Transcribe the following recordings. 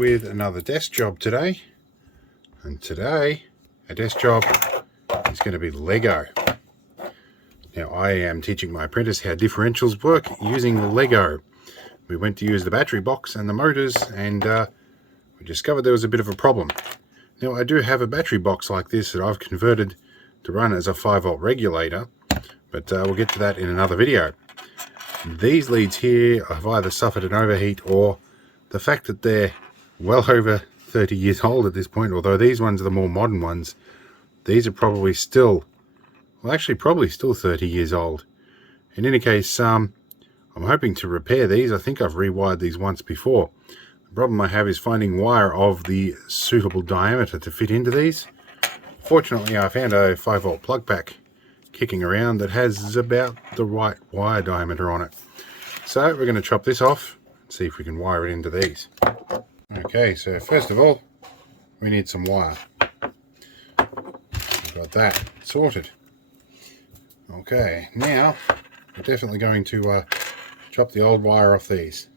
with another desk job today, and today our desk job is going to be Lego. Now I am teaching my apprentice how differentials work using Lego. We went to use the battery box and the motors, and we discovered there was a bit of a problem. Now I do have a battery box like this that I've converted to run as a 5-volt regulator, but we'll get to that in another video. These leads here have either suffered an overheat, or the fact that they're well over 30 years old at this point, although these ones are the more modern ones. These are probably still, well actually probably still 30 years old. In any case, I'm hoping to repair these. I think I've rewired these once before. The problem I have is finding wire of the suitable diameter to fit into these. Fortunately, I found a 5-volt plug pack kicking around that has about the right wire diameter on it. So we're going to chop this off, see if we can wire it into these. Okay, so first of all, we need some wire. We've got that sorted. Okay, now we're definitely going to chop the old wire off these.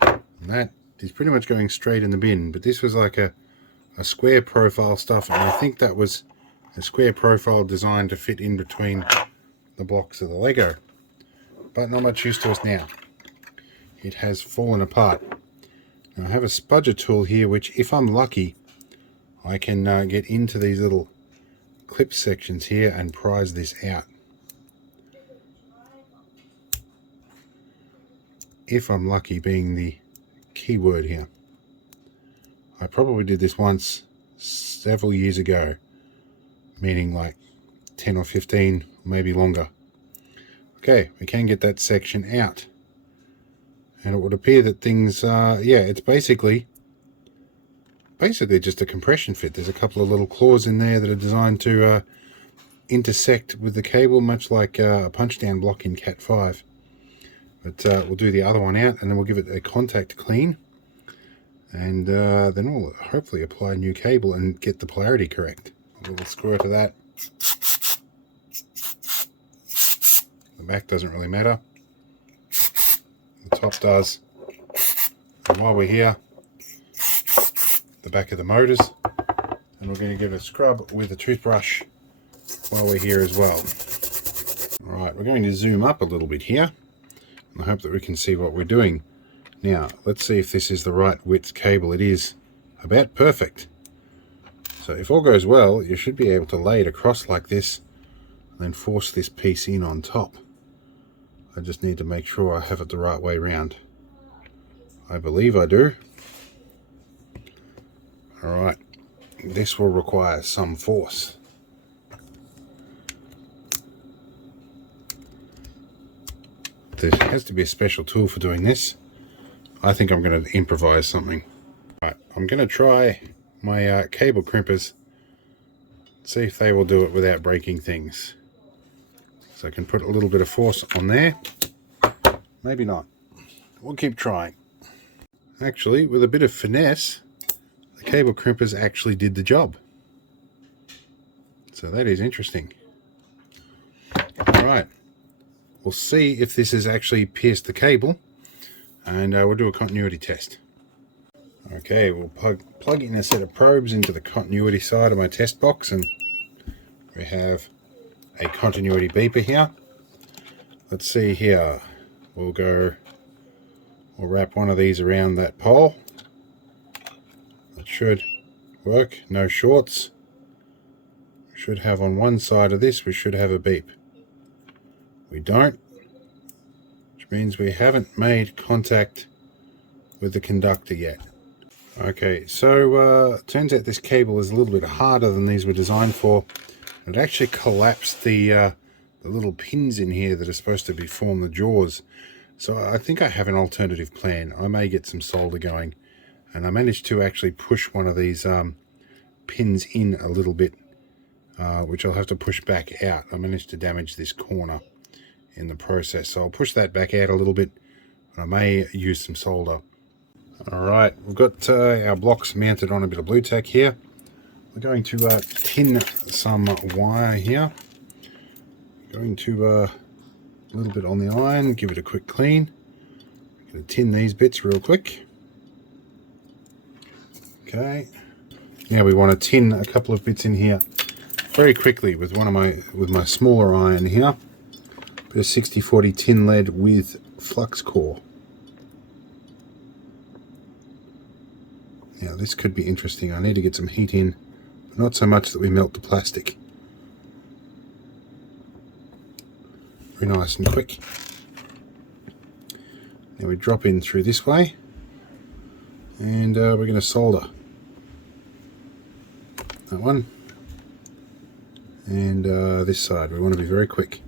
And that is pretty much going straight in the bin, but this was like a square profile stuff, and I think that was a square profile designed to fit in between the blocks of the Lego. But not much use to us now. It has fallen apart. Now I have a spudger tool here, which if I'm lucky I can get into these little clip sections here and prise this out. If I'm lucky being the key word here. I probably did this once several years ago, meaning like 10 or 15, maybe longer. Okay, we can get that section out. And it would appear that things, yeah, it's basically just a compression fit. There's a couple of little claws in there that are designed to intersect with the cable, much like a punch down block in Cat 5. But we'll do the other one out, and then we'll give it a contact clean. And then we'll hopefully apply a new cable and get the polarity correct. A little square to that. The back doesn't really matter. The top does. And while we're here, the back of the motors. And we're going to give it a scrub with a toothbrush while we're here as well. Alright, we're going to zoom up a little bit here. And I hope that we can see what we're doing. Now, let's see if this is the right width cable. It is about perfect. So if all goes well, you should be able to lay it across like this and then force this piece in on top. I just need to make sure I have it the right way round. I believe I do. Alright, this will require some force. There has to be a special tool for doing this. I think I'm going to improvise something. Right, I'm going to try my cable crimpers, see if they will do it without breaking things. So I can put a little bit of force on there. Maybe not. We'll keep trying. Actually, with a bit of finesse, the cable crimpers actually did the job. So that is interesting. Alright, we'll see if this has actually pierced the cable, and we'll do a continuity test. Okay, we'll plug in a set of probes into the continuity side of my test box, and we have a continuity beeper here. Let's see here. We'll wrap one of these around that pole. That should work. No shorts. We should have on one side of this, we should have a beep. We don't, which means we haven't made contact with the conductor yet. Okay, so turns out this cable is a little bit harder than these were designed for. It actually collapsed the little pins in here that are supposed to form the jaws. So I think I have an alternative plan. I may get some solder going, and I managed to actually push one of these pins in a little bit, which I'll have to push back out. I managed to damage this corner in the process, so I'll push that back out a little bit, and I may use some solder. Alright, we've got our blocks mounted on a bit of blue tack here. We're going to tin some wire here. Going to a little bit on the iron, give it a quick clean. Going to tin these bits real quick. Okay. Now we want to tin a couple of bits in here very quickly with my smaller iron here. Bit of 6040 tin lead with flux core. Now this could be interesting. I need to get some heat in, but not so much that we melt the plastic. Very nice and quick. Now we drop in through this way, and we're going to solder that one, and this side. We want to be very quick.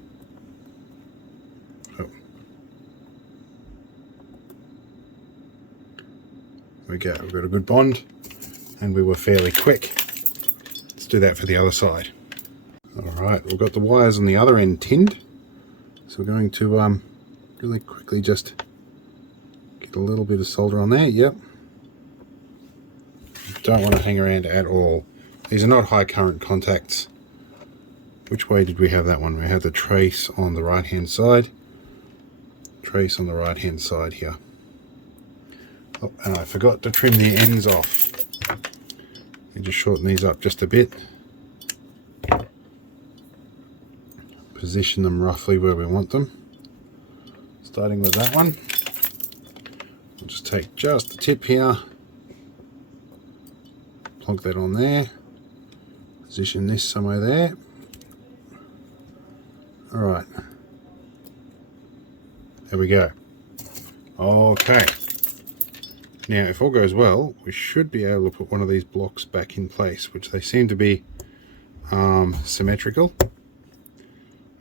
Oh. There we go, we've got a good bond, and we were fairly quick. Let's do that for the other side. Alright, we've got the wires on the other end tinned, so we're going to really quickly just get a little bit of solder on there. Yep. Don't want to hang around at all. These are not high current contacts. Which way did we have that one? We had the trace on the right hand side. Trace on the right hand side here. Oh, and I forgot to trim the ends off. You just shorten these up just a bit. Position them roughly where we want them. Starting with that one. We'll just take just the tip here. Plonk that on there. Position this somewhere there. Alright. There we go. Okay. Now if all goes well, we should be able to put one of these blocks back in place, which they seem to be symmetrical.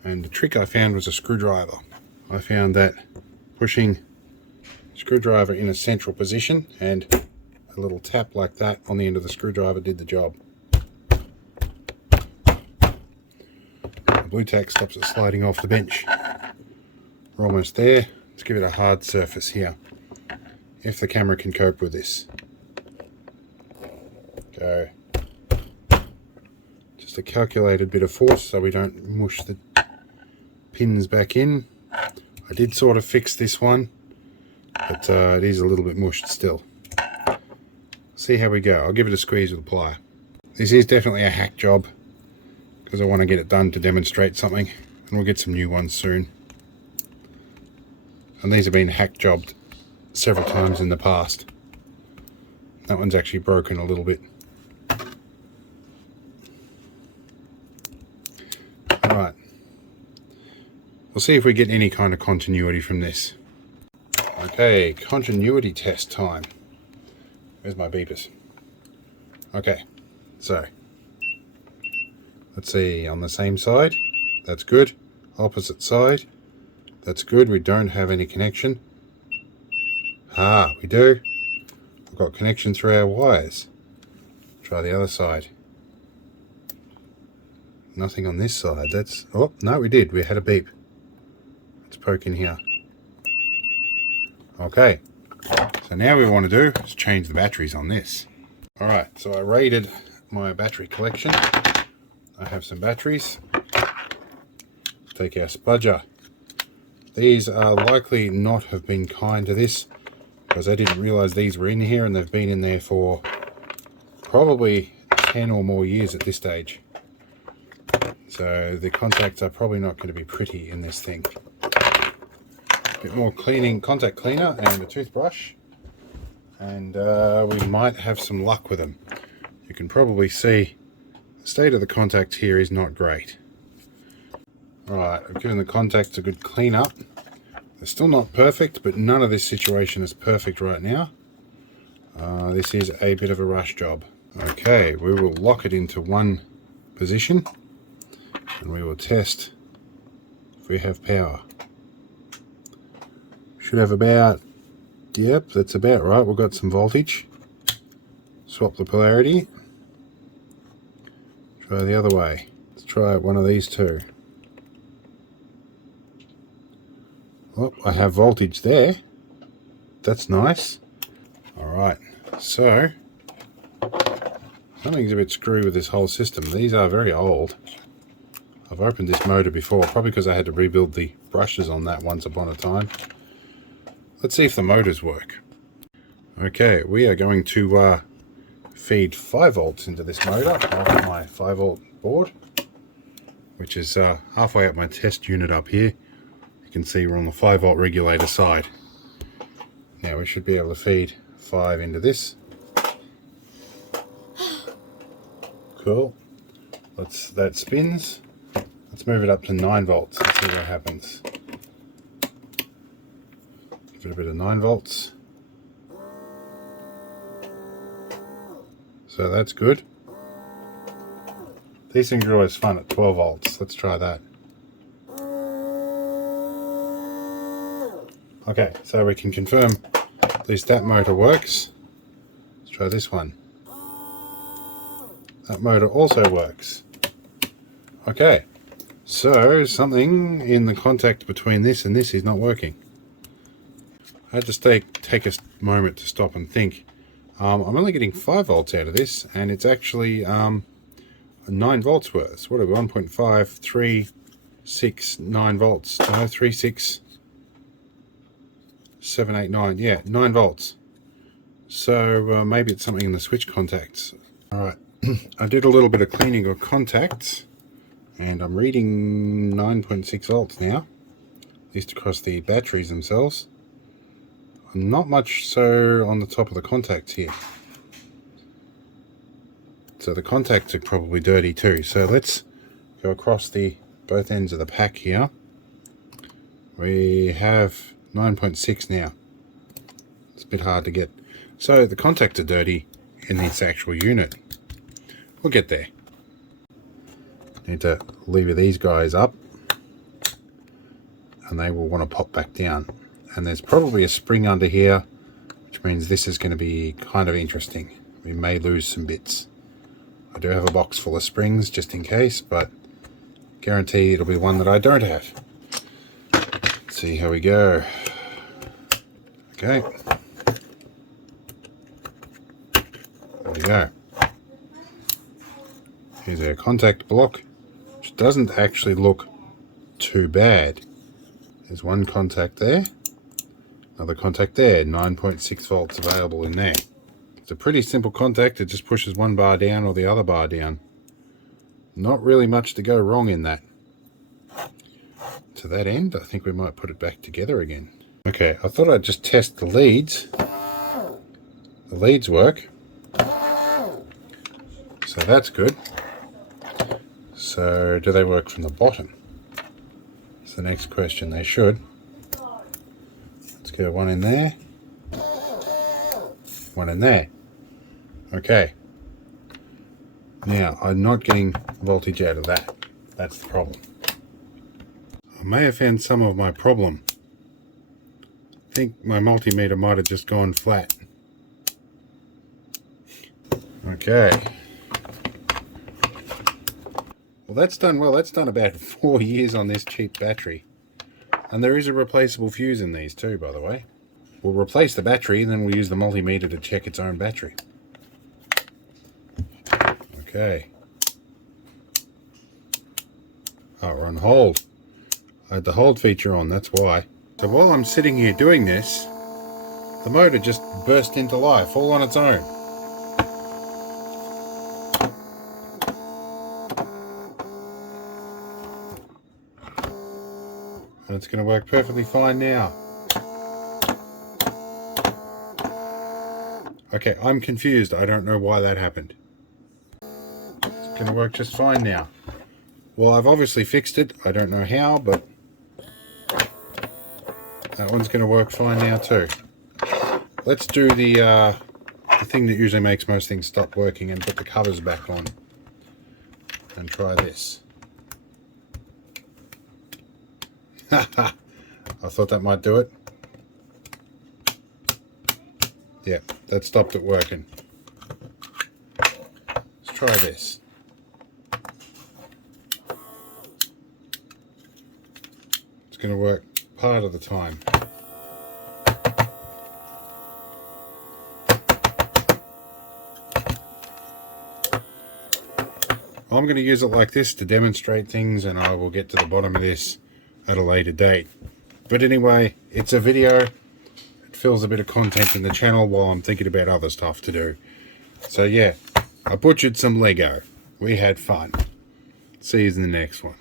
And the trick I found was a screwdriver. I found that pushing screwdriver in a central position and a little tap like that on the end of the screwdriver did the job. The blue tack stops it sliding off the bench. We're almost there. Let's give it a hard surface here, if the camera can cope with this. Go. Just a calculated bit of force so we don't mush the pins back in. I did sort of fix this one, but it is a little bit mushed still. See how we go. I'll give it a squeeze with a plier. This is definitely a hack job because I want to get it done to demonstrate something, and we'll get some new ones soon. And these have been hack jobbed several times in the past. That one's actually broken a little bit. Alright. We'll see if we get any kind of continuity from this. Okay, continuity test time. Where's my beepers? Okay, so let's see, on the same side, that's good. Opposite side, that's good. We don't have any connection. Ah, we do. We've got connection through our wires. Try the other side. Nothing on this side. That's, oh, no, we did. We had a beep. Let's poke in here. Okay. So now what we want to do is change the batteries on this. Alright, so I raided my battery collection. I have some batteries. Take our spudger. These are likely not have been kind to this because I didn't realize these were in here, and they've been in there for probably 10 or more years at this stage. So the contacts are probably not going to be pretty in this thing. A bit more cleaning, contact cleaner and a toothbrush, and we might have some luck with them. You can probably see the state of the contact here is not great. Alright, I've given the contacts a good clean up. They're still not perfect, but none of this situation is perfect right now. This is a bit of a rush job. Okay, we will lock it into one position and we will test if we have power. Should have about, yep, that's about right. We've got some voltage. Swap the polarity. Try the other way. Let's try one of these two. Oh, I have voltage there. That's nice. Alright, so something's a bit screwy with this whole system. These are very old. I've opened this motor before, probably because I had to rebuild the brushes on that once upon a time. Let's see if the motors work. Okay, we are going to feed 5 volts into this motor off my 5 volt board, which is halfway up my test unit up here. You can see we're on the 5 volt regulator side. Now we should be able to feed 5 into this. Cool. That spins. Let's move it up to 9 volts and see what happens. Give it a bit of 9 volts. So that's good. These things are always fun at 12 volts. Let's try that. Okay, so we can confirm at least that motor works. Let's try this one. That motor also works. Okay, so something in the contact between this and this is not working. I had to take a moment to stop and think. I'm only getting 5 volts out of this, and it's actually 9 volts worth. So what are we, 1.5, 3, 6, 9 volts. No, 3, 6, 7, 8, 9. Yeah, 9 volts. So maybe it's something in the switch contacts. Alright, I did a little bit of cleaning of contacts, and I'm reading 9.6 volts now, at least across the batteries themselves. Not much so on the top of the contacts here. So the contacts are probably dirty too. So let's go across both ends of the pack here. We have 9.6 now. It's a bit hard to get. So the contacts are dirty in this actual unit. We'll get there. Need to lever these guys up, and they will want to pop back down. And there's probably a spring under here, which means this is going to be kind of interesting. We may lose some bits. I do have a box full of springs just in case, but guarantee it'll be one that I don't have. Let's see how we go. Okay. There we go. Here's our contact block, which doesn't actually look too bad. There's one contact there. Another contact there, 9.6 volts available in there. It's a pretty simple contact, it just pushes one bar down or the other bar down. Not really much to go wrong in that. To that end, I think we might put it back together again. Okay, I thought I'd just test the leads. The leads work. So that's good. So do they work from the bottom? That's the next question. They should. Let's get one in there, one in there. Okay. Now, I'm not getting voltage out of that. That's the problem. I may have found some of my problem. I think my multimeter might have just gone flat. Okay. Well, that's done well. That's done about 4 years on this cheap battery. And there is a replaceable fuse in these too, by the way. We'll replace the battery and then we'll use the multimeter to check its own battery. Okay. Oh, we're on hold. I had the hold feature on, that's why. So while I'm sitting here doing this, the motor just burst into life all on its own. And it's going to work perfectly fine now. Okay, I'm confused. I don't know why that happened. It's going to work just fine now. Well, I've obviously fixed it. I don't know how, but that one's going to work fine now too. Let's do the thing that usually makes most things stop working and put the covers back on. And try this. I thought that might do it. Yeah, that stopped it working. Let's try this. It's going to work part of the time. I'm going to use it like this to demonstrate things, and I will get to the bottom of this at a later date. But anyway, it's a video. It fills a bit of content in the channel while I'm thinking about other stuff to do. So yeah, I butchered some Lego. We had fun. See you in the next one.